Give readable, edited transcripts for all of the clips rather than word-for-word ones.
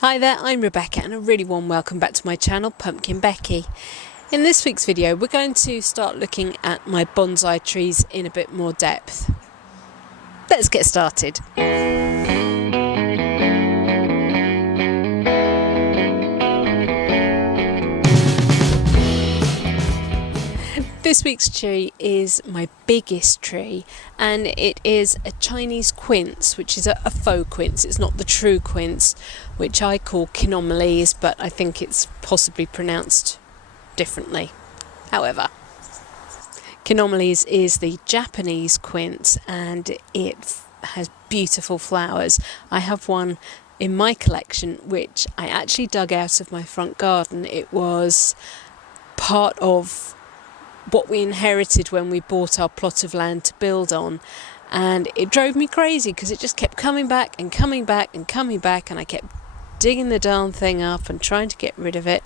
Hi there, I'm Rebecca and a really warm welcome back to my channel, PumpkinBecki. In this week's video we're going to start looking at my bonsai trees in a bit more depth. Let's get started. This week's tree is my biggest tree, and it is a Chinese quince, which is a faux quince. It's not the true quince, which I call Chinese, but I think it's possibly pronounced differently. However, Chinese is the Japanese quince, and it has beautiful flowers. I have one in my collection which I actually dug out of my front garden. It was part of what we inherited when we bought our plot of land to build on, and it drove me crazy because it just kept coming back and coming back and coming back, and I kept digging the darn thing up and trying to get rid of it.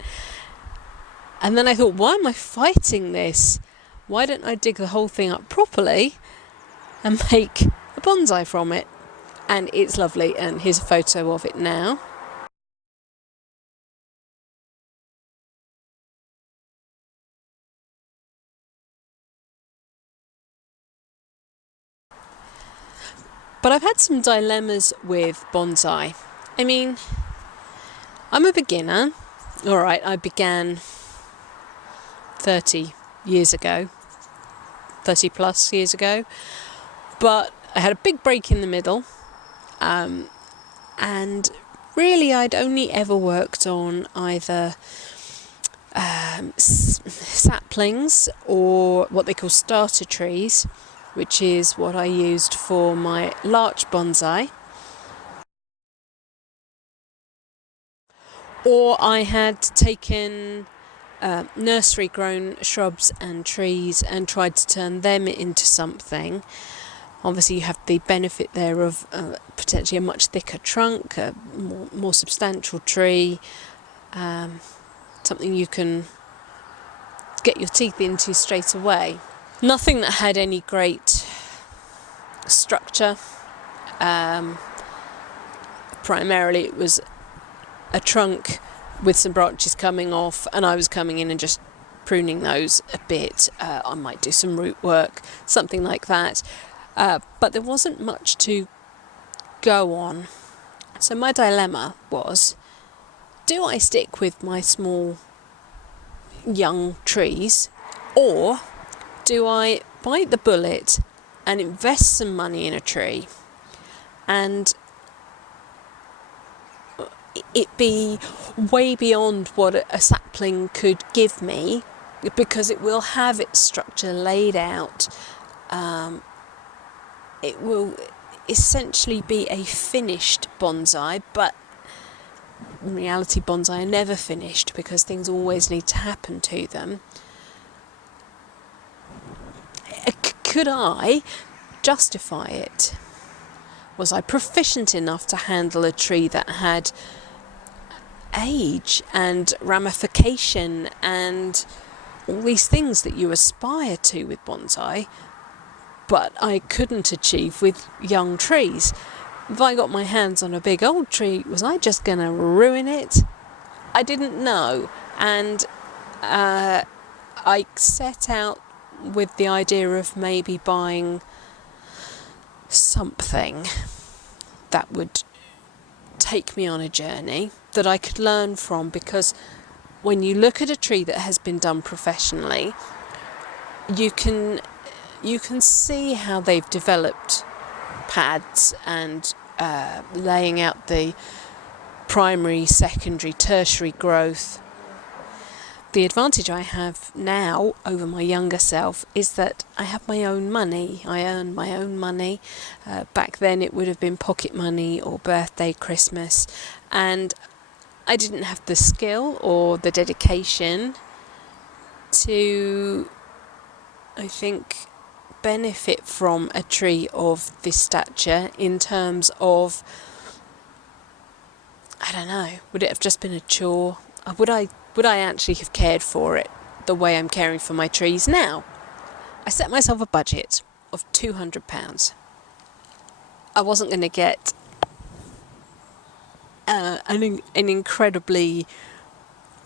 And then I thought, why am I fighting this? Why don't I dig the whole thing up properly and make a bonsai from it? And it's lovely, and here's a photo of it now. But I've had some dilemmas with bonsai. I mean, I'm a beginner. All right, I began 30 years ago, 30 plus years ago. But I had a big break in the middle. And really I'd only ever worked on either saplings or what they call starter trees, which is what I used for my larch bonsai. Or I had taken nursery grown shrubs and trees and tried to turn them into something. Obviously you have the benefit there of potentially a much thicker trunk, a more substantial tree, something you can get your teeth into straight away. Nothing that had any great structure. Primarily it was a trunk with some branches coming off, and I was coming in and just pruning those a bit. I might do some root work, something like that. But there wasn't much to go on. So my dilemma was, do I stick with my small young trees, or do I bite the bullet and invest some money in a tree and it be way beyond what a sapling could give me, because it will have its structure laid out. It will essentially be a finished bonsai, but in reality bonsai are never finished because things always need to happen to them. Could I justify it? Was I proficient enough to handle a tree that had age and ramification and all these things that you aspire to with bonsai, but I couldn't achieve with young trees? If I got my hands on a big old tree, was I just going to ruin it? I didn't know, and I set out with the idea of maybe buying something that would take me on a journey that I could learn from, because when you look at a tree that has been done professionally, you can see how they've developed pads and laying out the primary, secondary, tertiary growth. The advantage I have now over my younger self is that I have my own money. I earn my own money. Back then it would have been pocket money or birthday, Christmas, and I didn't have the skill or the dedication to, I think, benefit from a tree of this stature in terms of, I don't know, would it have just been a chore? Would I actually have cared for it the way I'm caring for my trees now? I set myself a budget of £200. I wasn't going to get an incredibly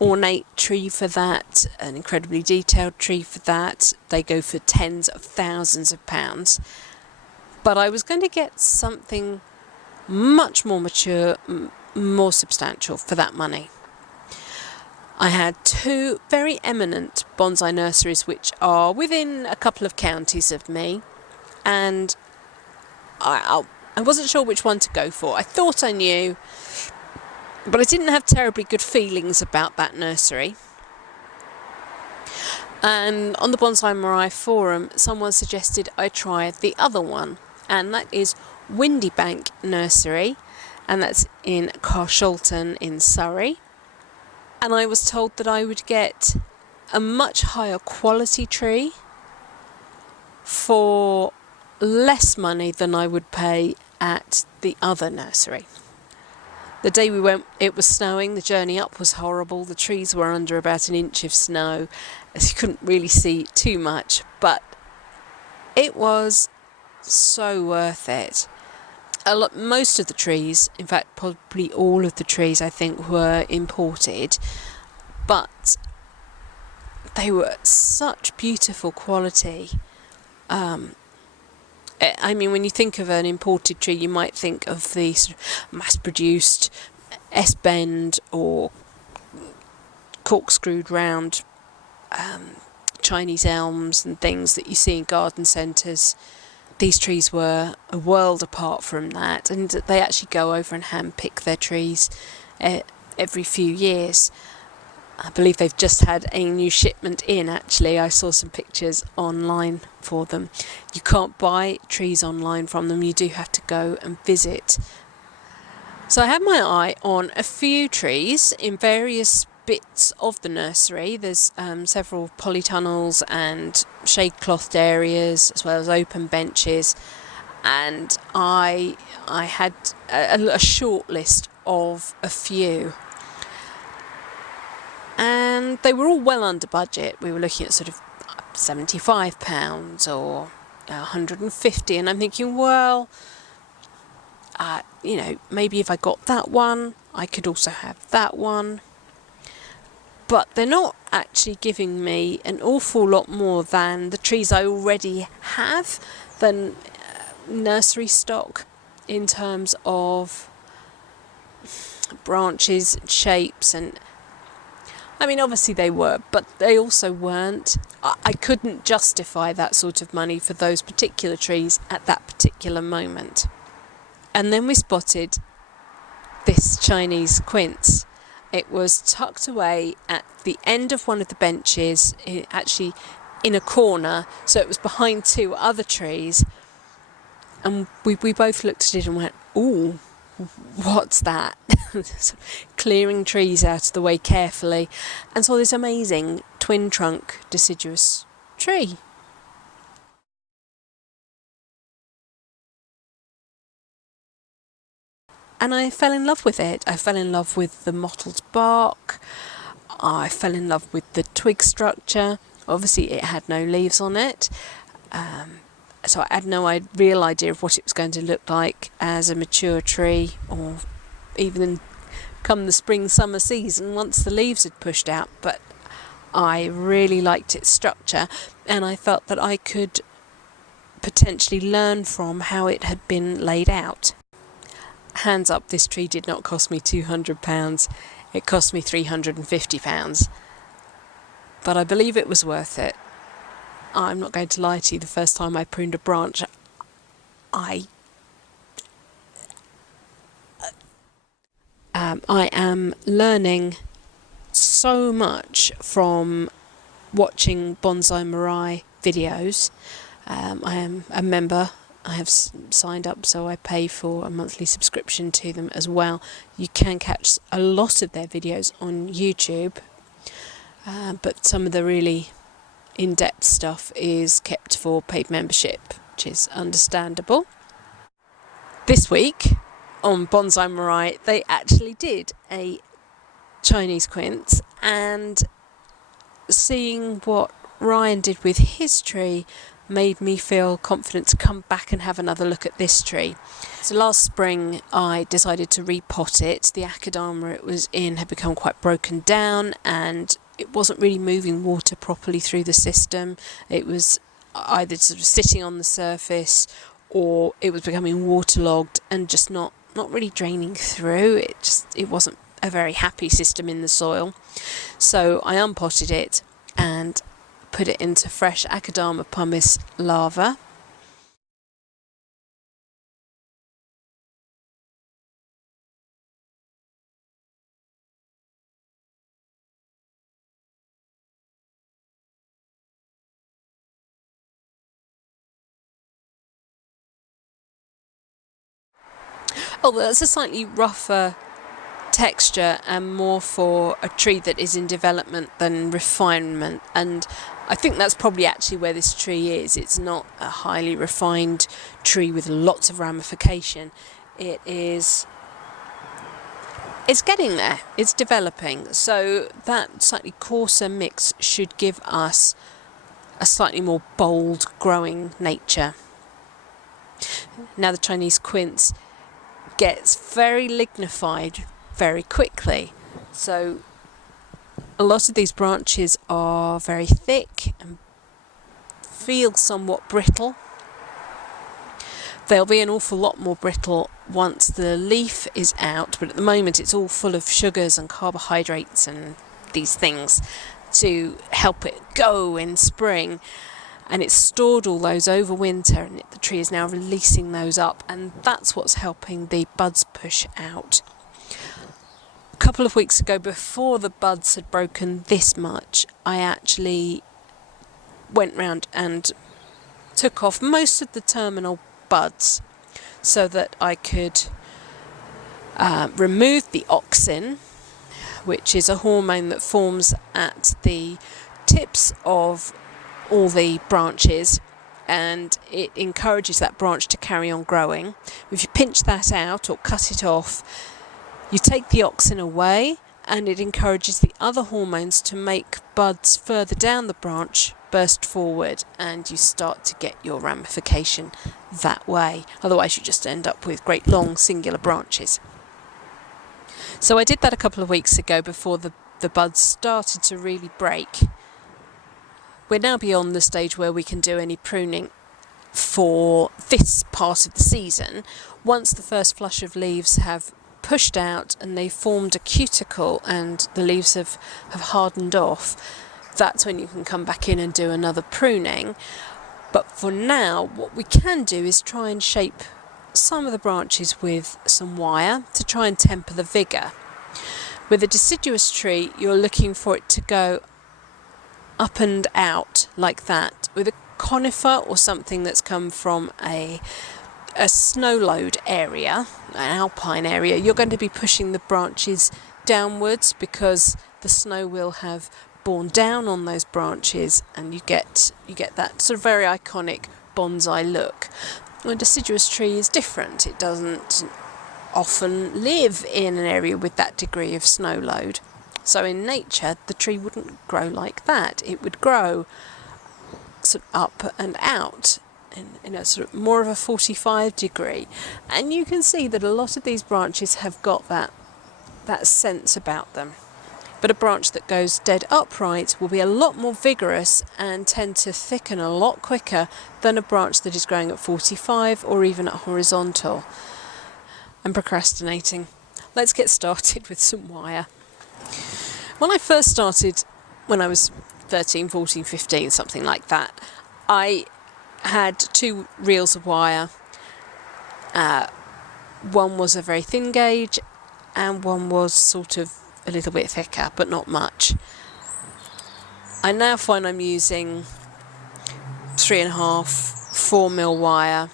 ornate tree for that, an incredibly detailed tree for that. They go for tens of thousands of pounds. But I was going to get something much more mature, more substantial for that money. I had two very eminent bonsai nurseries which are within a couple of counties of me, and I wasn't sure which one to go for. I thought I knew, but I didn't have terribly good feelings about that nursery. And on the Bonsai Mirai forum, someone suggested I try the other one, and that is Windybank Nursery, and that's in Carshalton in Surrey. And I was told that I would get a much higher quality tree for less money than I would pay at the other nursery. The day we went, it was snowing. The journey up was horrible. The trees were under about an inch of snow, as you couldn't really see too much, but it was so worth it. Most of the trees, in fact probably all of the trees, I think were imported, but they were such beautiful quality. I mean, when you think of an imported tree, you might think of the sort of mass-produced S-bend or corkscrewed round Chinese elms and things that you see in garden centres. These trees were a world apart from that, and they actually go over and hand-pick their trees every few years. I believe they've just had a new shipment in, actually. I saw some pictures online for them. You can't buy trees online from them, you do have to go and visit. So I had my eye on a few trees in various bits of the nursery. There's several polytunnels and shade-clothed areas, as well as open benches. And I had a short list of a few. And they were all well under budget. We were looking at sort of £75 or £150, and I'm thinking, well, maybe if I got that one, I could also have that one. But they're not actually giving me an awful lot more than the trees I already have, than nursery stock in terms of branches, shapes, and I mean, obviously they were, but they also weren't. I couldn't justify that sort of money for those particular trees at that particular moment. And then we spotted this Chinese Quince. It was tucked away at the end of one of the benches, actually in a corner, so it was behind two other trees. And we both looked at it and went, ooh, what's that? Clearing trees out of the way carefully, and saw this amazing twin trunk deciduous tree. And I fell in love with it. I fell in love with the mottled bark. I fell in love with the twig structure. Obviously it had no leaves on it. So I had no real idea of what it was going to look like as a mature tree, or even come the spring-summer season once the leaves had pushed out. But I really liked its structure, and I felt that I could potentially learn from how it had been laid out. Hands up, this tree did not cost me £200. It cost me £350. But I believe it was worth it. I'm not going to lie to you, the first time I pruned a branch, I am learning so much from watching Bonsai Mirai videos. I am a member. I have signed up, so I pay for a monthly subscription to them as well. You can catch a lot of their videos on YouTube, but some of the really in-depth stuff is kept for paid membership, which is understandable. This week on Bonsai Mirai, they actually did a Chinese Quince, and seeing what Ryan did with his tree made me feel confident to come back and have another look at this tree. So last spring I decided to repot it. The Akadama it was in had become quite broken down and it wasn't really moving water properly through the system. It was either sort of sitting on the surface or it was becoming waterlogged and just not really draining through. It wasn't a very happy system in the soil. So I unpotted it and put it into fresh Akadama pumice lava. Oh, that's a slightly rougher texture and more for a tree that is in development than refinement, and I think that's probably actually where this tree is. It's not a highly refined tree with lots of ramification. It's getting there, it's developing, so that slightly coarser mix should give us a slightly more bold growing nature. Now the Chinese Quince gets very lignified very quickly, so a lot of these branches are very thick and feel somewhat brittle. They'll be an awful lot more brittle once the leaf is out, but at the moment it's all full of sugars and carbohydrates and these things to help it go in spring, and it's stored all those over winter, and the tree is now releasing those up, and that's what's helping the buds push out. A couple of weeks ago, before the buds had broken this much, I actually went round and took off most of the terminal buds so that I could remove the auxin, which is a hormone that forms at the tips of all the branches, and it encourages that branch to carry on growing. If you pinch that out or cut it off, you take the auxin away, and it encourages the other hormones to make buds further down the branch burst forward, and you start to get your ramification that way. Otherwise you just end up with great long singular branches. So I did that a couple of weeks ago before the buds started to really break. We're now beyond the stage where we can do any pruning for this part of the season. Once the first flush of leaves have pushed out and they've formed a cuticle and the leaves have hardened off, that's when you can come back in and do another pruning. But for now, what we can do is try and shape some of the branches with some wire to try and temper the vigour. With a deciduous tree, you're looking for it to go up and out like that. With a conifer or something that's come from a snow load area, an alpine area, you're going to be pushing the branches downwards because the snow will have borne down on those branches, and you get that sort of very iconic bonsai look. A deciduous tree is different. It doesn't often live in an area with that degree of snow load. So in nature, the tree wouldn't grow like that. It would grow sort of up and out in a sort of more of a 45 degree. And you can see that a lot of these branches have got that sense about them. But a branch that goes dead upright will be a lot more vigorous and tend to thicken a lot quicker than a branch that is growing at 45 or even at horizontal. I'm procrastinating. Let's get started with some wire. When I first started, when I was 13, 14, 15, something like that, I had 2 reels of wire. One was a very thin gauge and one was sort of a little bit thicker, but not much. I now find I'm using 3.5, 4 mil wire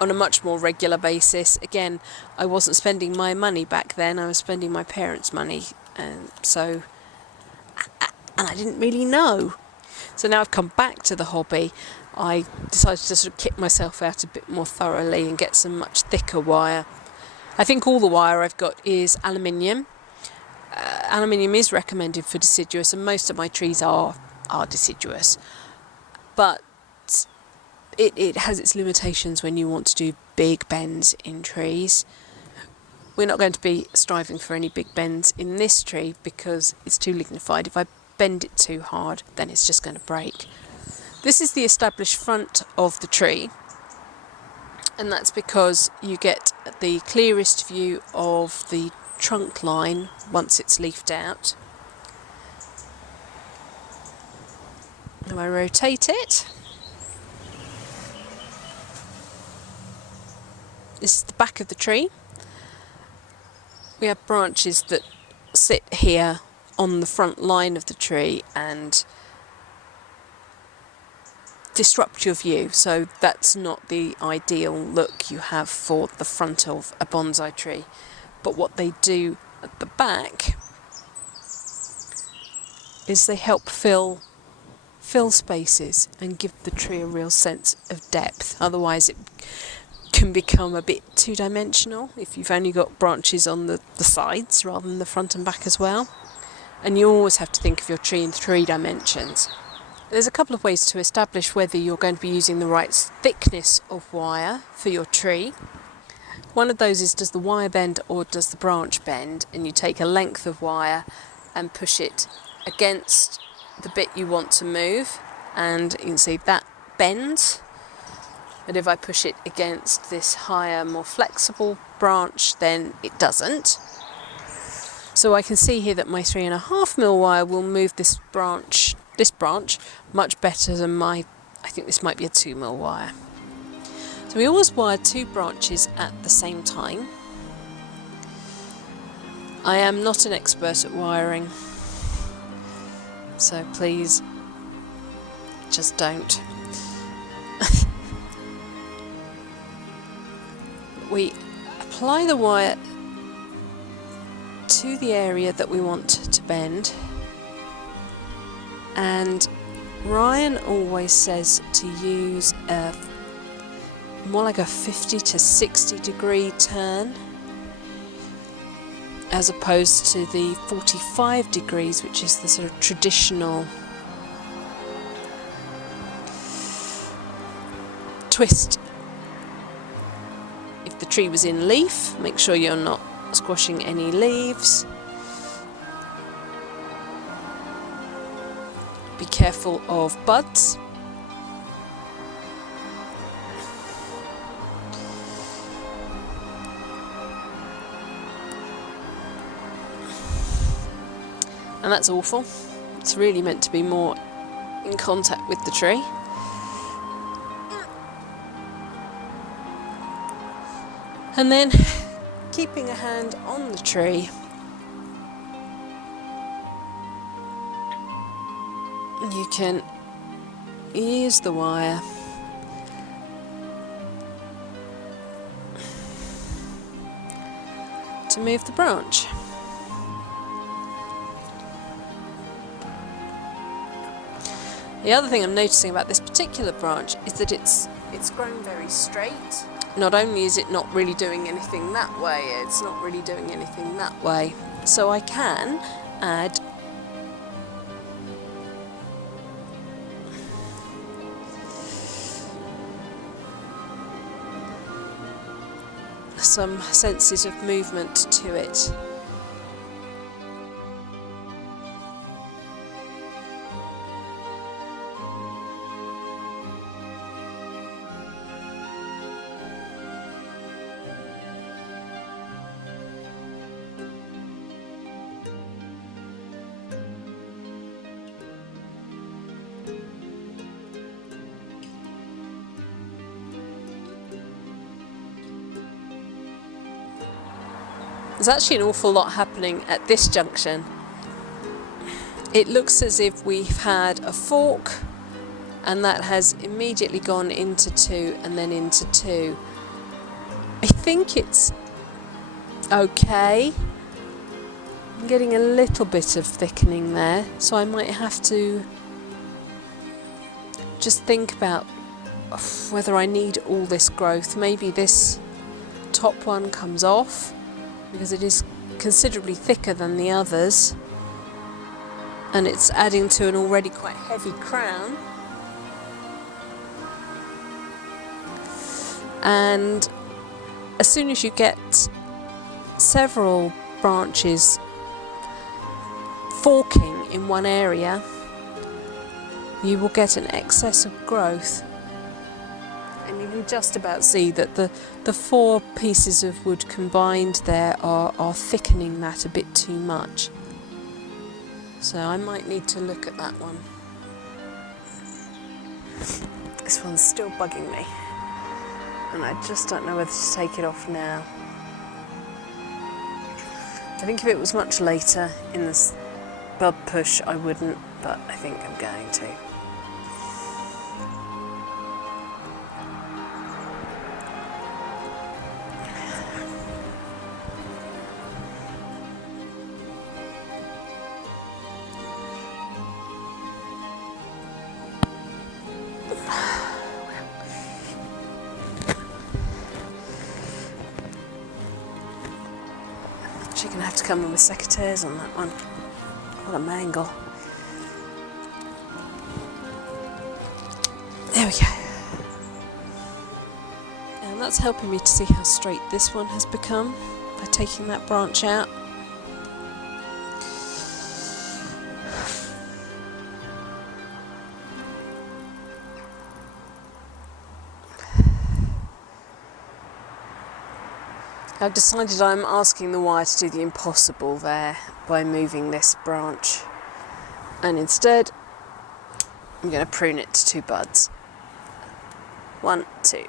on a much more regular basis. Again, I wasn't spending my money back then, I was spending my parents' money, and I didn't really know. So now I've come back to the hobby, I decided to sort of kick myself out a bit more thoroughly and get some much thicker wire. I think all the wire I've got is aluminium. Aluminium is recommended for deciduous, and most of my trees are deciduous. But it has its limitations when you want to do big bends in trees. We're not going to be striving for any big bends in this tree because it's too lignified. If I bend it too hard, then it's just going to break. This is the established front of the tree, and that's because you get the clearest view of the trunk line once it's leafed out. Now I rotate it. This is the back of the tree. We have branches that sit here on the front line of the tree and disrupt your view, so that's not the ideal look you have for the front of a bonsai tree. But what they do at the back is they help fill spaces and give the tree a real sense of depth. Otherwise it can become a bit two-dimensional if you've only got branches on the sides rather than the front and back as well. And you always have to think of your tree in 3 dimensions. There's a couple of ways to establish whether you're going to be using the right thickness of wire for your tree. One of those is, does the wire bend or does the branch bend? And you take a length of wire and push it against the bit you want to move, and you can see that bends. But if I push it against this higher, more flexible branch, then it doesn't. So I can see here that my 3.5mm wire will move this branch much better than I think this might be a 2mm wire. So we always wire 2 branches at the same time. I am not an expert at wiring, so please just don't. We apply the wire to the area that we want to bend, and Ryan always says to use more like a 50 to 60 degree turn as opposed to the 45 degrees, which is the sort of traditional twist. If the tree was in leaf, make sure you're not squashing any leaves. Be careful of buds. And that's awful. It's really meant to be more in contact with the tree. And then keeping a hand on the tree, you can use the wire to move the branch. The other thing I'm noticing about this particular branch is that it's grown very straight. Not only is it not really doing anything that way, it's not really doing anything that way. So I can add some senses of movement to it. There's actually an awful lot happening at this junction. It looks as if we've had a fork and that has immediately gone into 2 and then into 2. I think it's okay. I'm getting a little bit of thickening there, so I might have to just think about whether I need all this growth. Maybe this top one comes off, because it is considerably thicker than the others and it's adding to an already quite heavy crown. And as soon as you get several branches forking in one area, you will get an excess of growth. And you can just about see that the 4 pieces of wood combined there are thickening that a bit too much. So I might need to look at that one. This one's still bugging me, and I just don't know whether to take it off now. I think if it was much later in this bud push I wouldn't, but I think I'm going to. Actually going to have to come in with secateurs on that one. What a mangle. There we go. And that's helping me to see how straight this one has become by taking that branch out. I've decided I'm asking the wire to do the impossible there by moving this branch, and instead I'm going to prune it to 2 buds. 1, 2.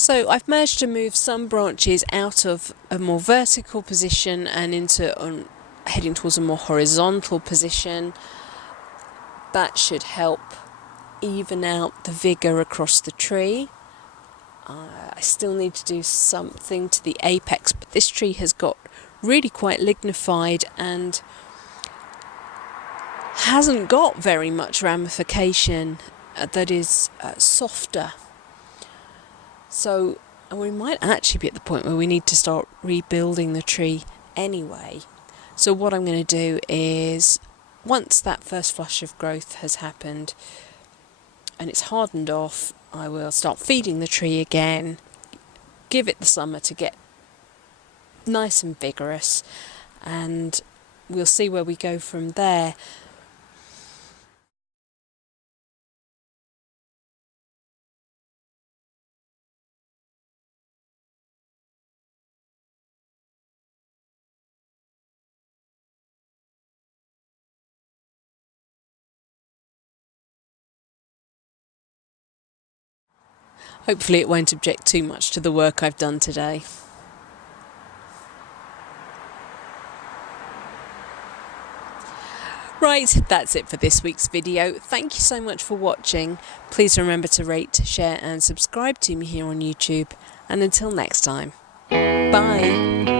So I've managed to move some branches out of a more vertical position and into heading towards a more horizontal position. That should help even out the vigour across the tree. I still need to do something to the apex, but this tree has got really quite lignified and hasn't got very much ramification that is softer. So we might actually be at the point where we need to start rebuilding the tree anyway. So what I'm going to do is, once that first flush of growth has happened and it's hardened off, I will start feeding the tree again, give it the summer to get nice and vigorous, and we'll see where we go from there. Hopefully it won't object too much to the work I've done today. Right, that's it for this week's video. Thank you so much for watching. Please remember to rate, share and subscribe to me here on YouTube. And until next time, bye.